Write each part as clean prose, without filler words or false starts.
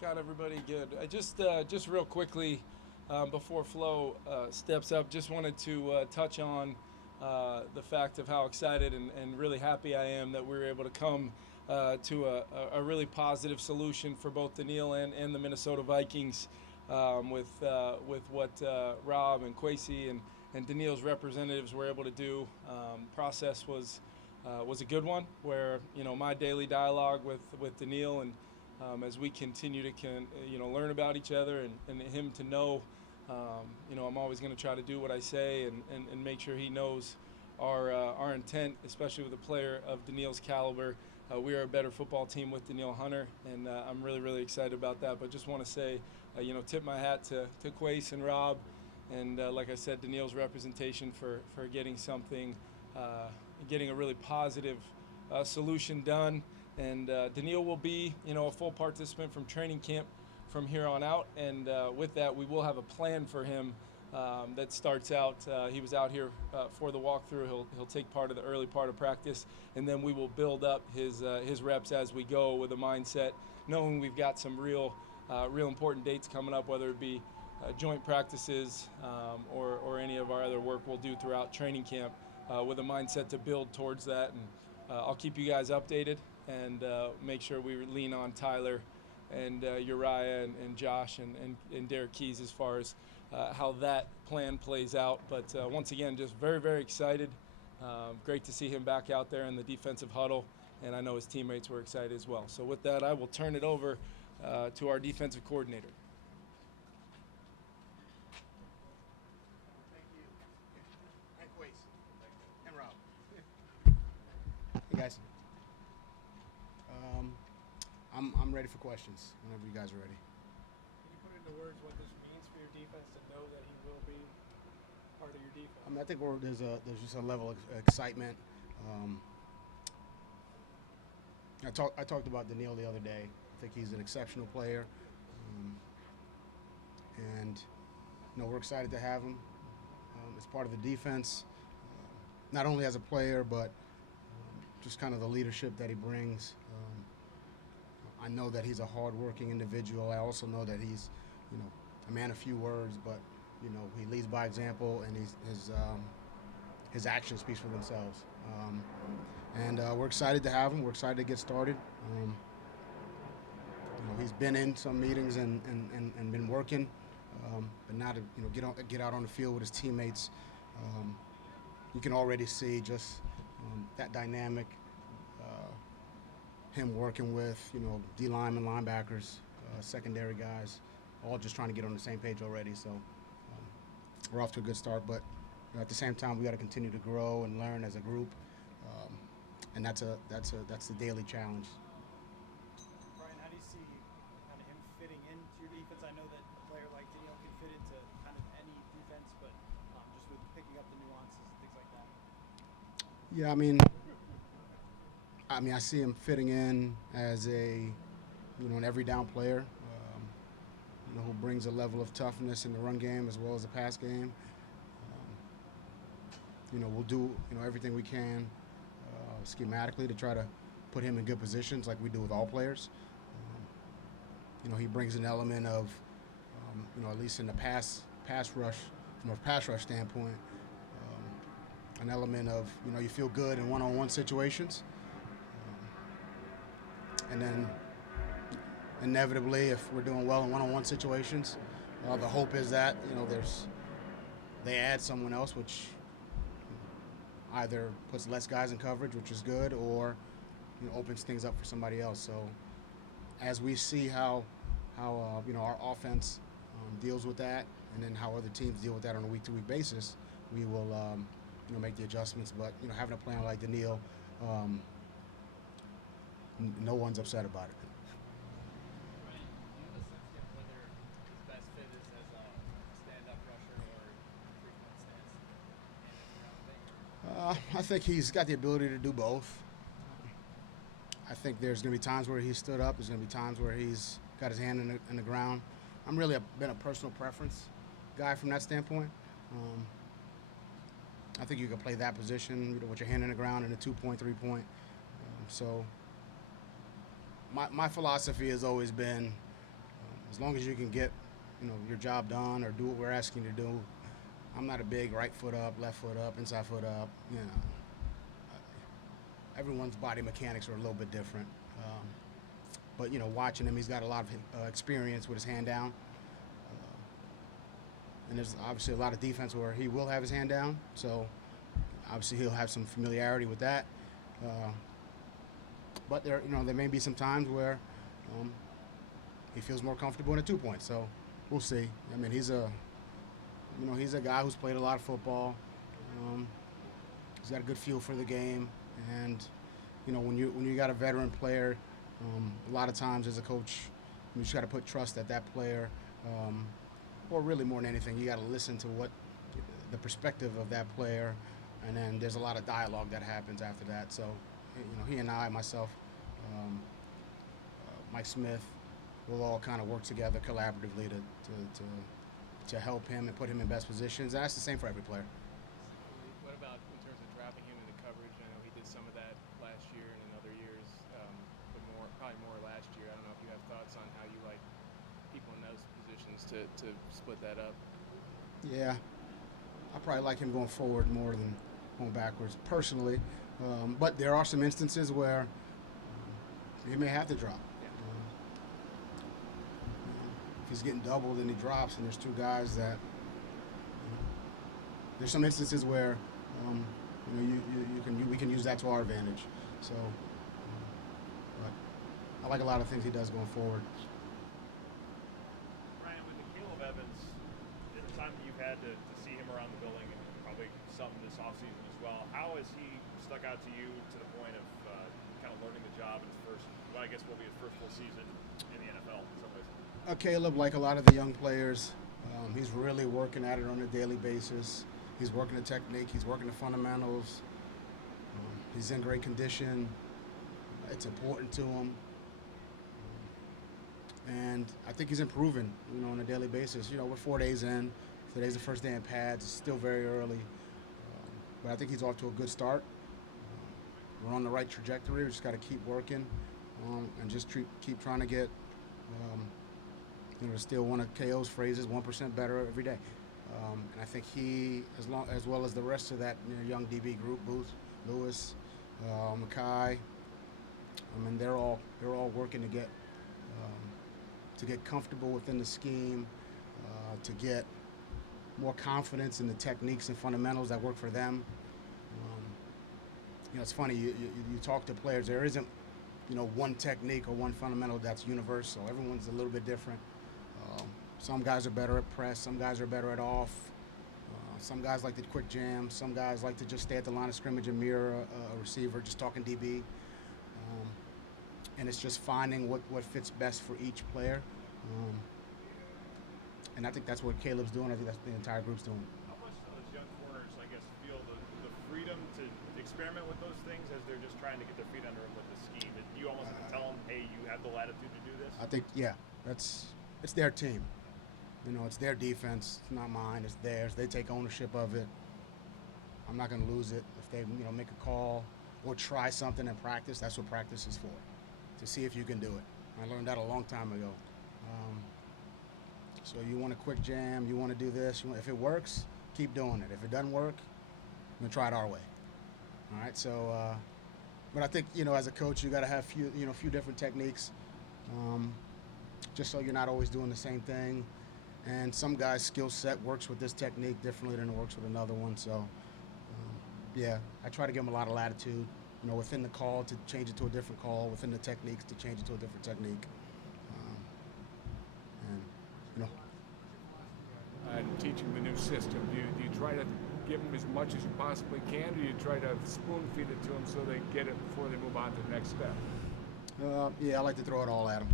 Got everybody good. I just real quickly, before Flo steps up, just wanted to touch on the fact of how excited and really happy I am that we were able to come to a really positive solution for both Danielle and the Minnesota Vikings with what Rob and Quasi and Danielle's representatives were able to do. Process was a good one, where my daily dialogue with Danielle and as we continue to learn about each other and him to know, I'm always going to try to do what I say and make sure he knows our intent, especially with a player of Danielle's caliber. We are a better football team with Danielle Hunter, and I'm really, really excited about that. But just want to say, tip my hat to Quace and Rob, and like I said, Danielle's representation for getting something, getting a really positive solution done. And Danielle will be, a full participant from training camp from here on out. And with that, we will have a plan for him that starts out. He was out here for the walkthrough. He'll take part of the early part of practice, and then we will build up his reps as we go with a mindset, knowing we've got some real important dates coming up, whether it be joint practices or any of our other work we'll do throughout training camp with a mindset to build towards that. And I'll keep you guys updated and make sure we lean on Tyler and Uriah and Josh and Derek Keys as far as how that plan plays out. But once again, just very, very excited. Great to see him back out there in the defensive huddle, and I know his teammates were excited as well. So with that, I will turn it over to our defensive coordinator. Thank you. And Quace. And Rob. Hey guys. I'm ready for questions whenever you guys are ready. Can you put into words what this means for your defense to know that he will be part of your defense? I think there's just a level of excitement. I talked about Danielle the other day. I think he's an exceptional player, and we're excited to have him as part of the defense, not only as a player but just kind of the leadership that he brings. I know that he's a hard-working individual. I also know that he's, a man of few words, but he leads by example, and his actions speak for themselves. We're excited to have him. We're excited to get started. He's been in some meetings and been working, but now to get out on the field with his teammates, you can already see just that dynamic. Him working with D linemen, linebackers, secondary guys, all just trying to get on the same page already. So we're off to a good start, but at the same time we got to continue to grow and learn as a group, and that's the daily challenge. Brian, how do you see kind of him fitting into your defense? I know that a player like Danielle can fit into kind of any defense, but just with picking up the nuances and things like that. Yeah, I see him fitting in as an every down player, who brings a level of toughness in the run game as well as the pass game. We'll do everything we can schematically to try to put him in good positions like we do with all players. He brings an element of, at least in the pass rush, from a pass rush standpoint, an element of, you feel good in one-on-one situations. And then inevitably, if we're doing well in one-on-one situations, the hope is that, they add someone else, which either puts less guys in coverage, which is good, or opens things up for somebody else. So as we see how our offense deals with that, and then how other teams deal with that on a week-to-week basis, we will make the adjustments. But having a plan like Danielle, no one's upset about it. Right. Do you have a sense yet whether his best fit is as a stand-up rusher or frequent stance? I think he's got the ability to do both. I think there's going to be times where he's stood up. There's going to be times where he's got his hand in the ground. I'm really been a personal preference guy from that standpoint. I think you can play that position with your hand in the ground in a 2-point, 3-point. So my philosophy has always been, as long as you can get, your job done or do what we're asking you to do. I'm not a big right foot up, left foot up, inside foot up. Everyone's body mechanics are a little bit different. But watching him, he's got a lot of experience with his hand down. And there's obviously a lot of defense where he will have his hand down. So obviously he'll have some familiarity with that. But there may be some times where he feels more comfortable in a 2-point. So we'll see. I mean, he's a guy who's played a lot of football. He's got a good feel for the game, and when you got a veteran player, a lot of times as a coach, you just got to put trust at that player, or really more than anything, you got to listen to what the perspective of that player, and then there's a lot of dialogue that happens after that. So, he and I, myself, Mike Smith, we'll all kind of work together collaboratively to help him and put him in best positions. And that's the same for every player. What about in terms of dropping him into coverage? I know he did some of that last year and in other years, but probably more last year. I don't know if you have thoughts on how you like people in those positions to split that up. Yeah, I probably like him going forward more than going backwards personally. But there are some instances where he may have to drop. If he's getting doubled and he drops, and there's two guys that there's some instances where we can use that to our advantage. So, but I like a lot of things he does going forward. Ryan, with the Caleb Evans, in the time that you've had to see him around the building, and probably some this offseason as well, how has he stuck out to you to the point of kind of learning the job in his first, well, I guess will be his first full season in the NFL in some ways? Caleb, like a lot of the young players, he's really working at it on a daily basis. He's working the technique. He's working the fundamentals. He's in great condition. It's important to him. And I think he's improving, on a daily basis. We're 4 days in. Today's the first day in pads. It's still very early. But I think he's off to a good start. We're on the right trajectory. We just got to keep working and just keep trying to get, still one of KO's phrases, 1% better every day. And I think he, as well as the rest of that young DB group, Booth, Lewis, Mackay, they're all working to get comfortable within the scheme, to get more confidence in the techniques and fundamentals that work for them. It's funny, you talk to players, there isn't, one technique or one fundamental that's universal. Everyone's a little bit different. Some guys are better at press, some guys are better at off. Some guys like the quick jam, some guys like to just stay at the line of scrimmage and mirror a receiver, just talking DB. And it's just finding what fits best for each player. And I think that's what Caleb's doing. I think that's what the entire group's doing. How much do those young corners, I guess, feel the freedom to experiment with those things as they're just trying to get their feet under them with the scheme? Do you almost have to tell them, hey, you have the latitude to do this? I think, yeah, it's their team. It's their defense. It's not mine. It's theirs. They take ownership of it. I'm not going to lose it. If they, make a call or try something in practice, that's what practice is for, to see if you can do it. I learned that a long time ago. So you want a quick jam, you want to do this. If it works, keep doing it. If it doesn't work, we're going to try it our way. All right. So, but I think as a coach, you got to have few different techniques, just so you're not always doing the same thing. And some guys' skill set works with this technique differently than it works with another one. So, yeah, I try to give them a lot of latitude, within the call to change it to a different call, within the techniques to change it to a different technique. And teaching the new system, do you try to give them as much as you possibly can, or do you try to spoon feed it to them so they get it before they move on to the next step? Yeah, I like to throw it all at them.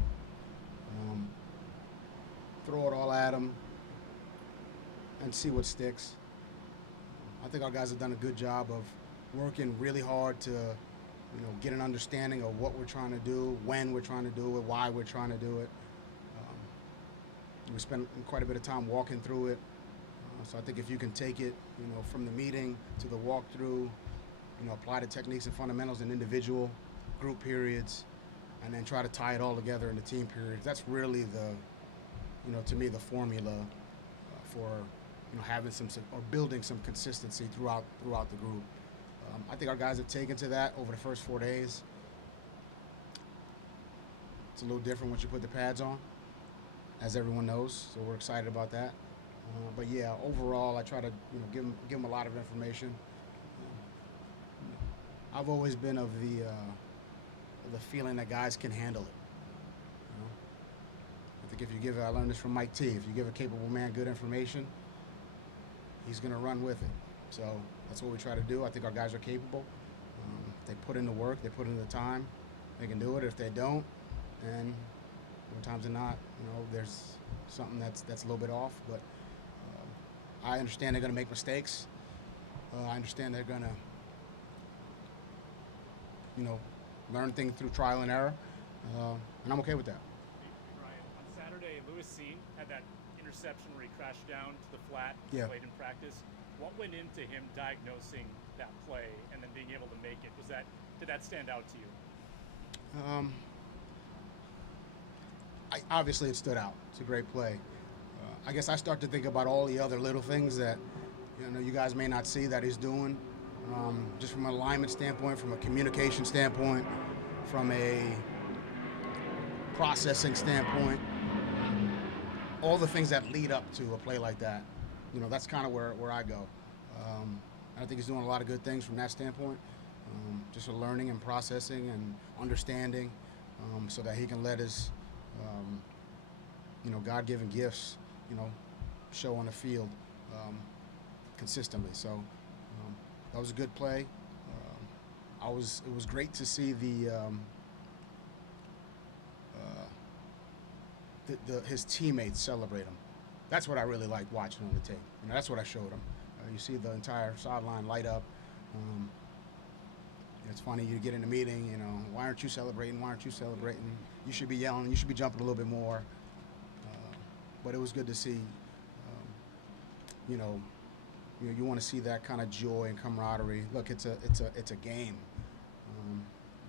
Throw it all at them and see what sticks. I think our guys have done a good job of working really hard to, get an understanding of what we're trying to do, when we're trying to do it, why we're trying to do it. We spent quite a bit of time walking through it. So I think if you can take it, from the meeting to the walkthrough, apply the techniques and fundamentals in individual, group periods, and then try to tie it all together in the team periods. That's really to me, the formula for having or building some consistency throughout the group. I think our guys have taken to that over the first 4 days. It's a little different once you put the pads on, as everyone knows. So we're excited about that. But yeah, overall, I try to give them a lot of information. I've always been of the feeling that guys can handle it. I think if you give I learned this from Mike T. If you give a capable man good information, he's going to run with it. So that's what we try to do. I think our guys are capable. If they put in the work, they put in the time, they can do it. If they don't, then more times than not, there's something that's a little bit off. But I understand they're going to make mistakes. I understand they're going to, learn things through trial and error, and I'm okay with that. Ryan, on Saturday, Lewis Cine had that interception where he crashed down to the flat late in practice. What went into him diagnosing that play and then being able to make it? Did that stand out to you? Obviously, it stood out. It's a great play. I guess I start to think about all the other little things that you guys may not see that he's doing, just from an alignment standpoint, from a communication standpoint, from a processing standpoint. All the things that lead up to a play like that, that's kind of where I go. I think he's doing a lot of good things from that standpoint, just learning and processing and understanding, so that he can let his God-given gifts, show on the field consistently. So that was a good play. It was great to see his teammates celebrate him. That's what I really liked watching on the tape. That's what I showed him. You see the entire sideline light up. It's funny, you get in a meeting, why aren't you celebrating? Why aren't you celebrating? You should be yelling. You should be jumping a little bit more. But it was good to see. You want to see that kind of joy and camaraderie. Look, it's a game,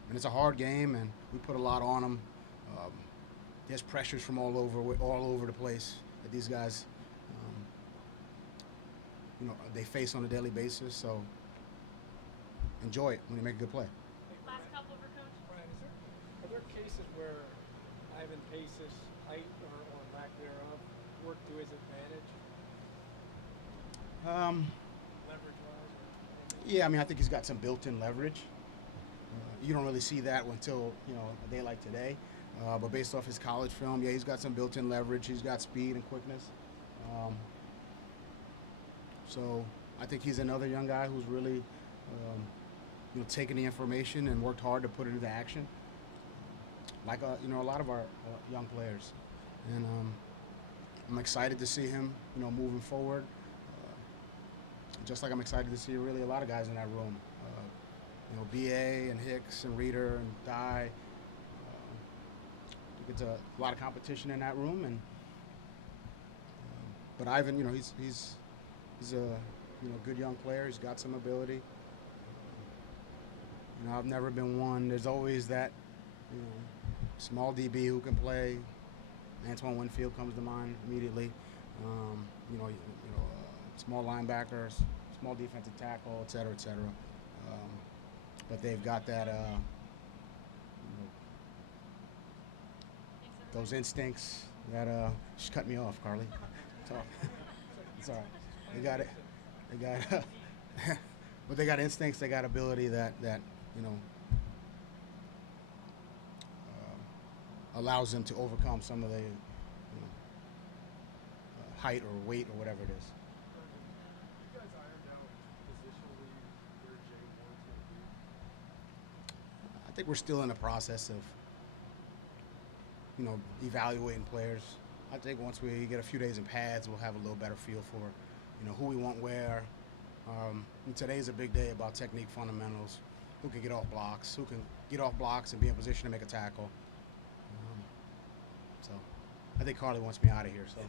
and it's a hard game, and we put a lot on them. There's pressures from all over the place that these guys, they face on a daily basis. So enjoy it when you make a good play. Last couple for Coach. Brian, are there cases where Ivan Pace's height or lack thereof worked to his advantage? Leverage-wise? Yeah, I think he's got some built-in leverage. You don't really see that until a day like today. But based off his college film, yeah, he's got some built-in leverage. He's got speed and quickness. So I think he's another young guy who's really, taken the information and worked hard to put it into action. Like a lot of our young players, and I'm excited to see him, moving forward. Just like I'm excited to see really a lot of guys in that room. BA and Hicks and Reeder and Dye. It's a lot of competition in that room, and but Ivan, he's a good young player. He's got some ability. I've never been one. There's always that small DB who can play. Antoine Winfield comes to mind immediately. Small linebackers, small defensive tackle, et cetera, et cetera. But they've got that. Those instincts that just cut me off, Carly. It's all right. They got it. They got but they got instincts. They got ability that allows them to overcome some of the height or weight or whatever it is. You guys ironed out positionally where Jay Ward's going to be? I think we're still in the process of evaluating players. I think once we get a few days in pads, we'll have a little better feel for, who we want where. And today's a big day about technique fundamentals. Who can get off blocks? Who can get off blocks and be in position to make a tackle? So I think Carly wants me out of here. So.